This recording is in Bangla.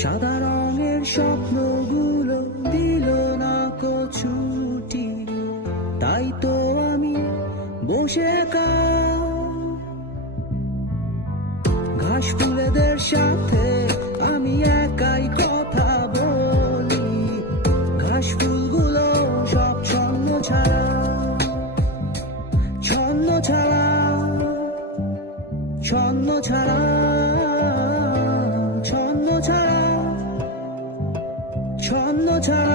সাদা রঙের স্বপ্নগুলো দিল না কো ছুটি, তাই তো আমি বসে একা ঘাস ফুলেদের সাথে আমি একাই কথা বলি। ঘাস ফুলগুলো সব ছন্ন ছাড়া, ছন্ন ছাড়া, ছন্ন ছাড়া, ছন্ন ছাড়া, ছন্ন ছাড়া।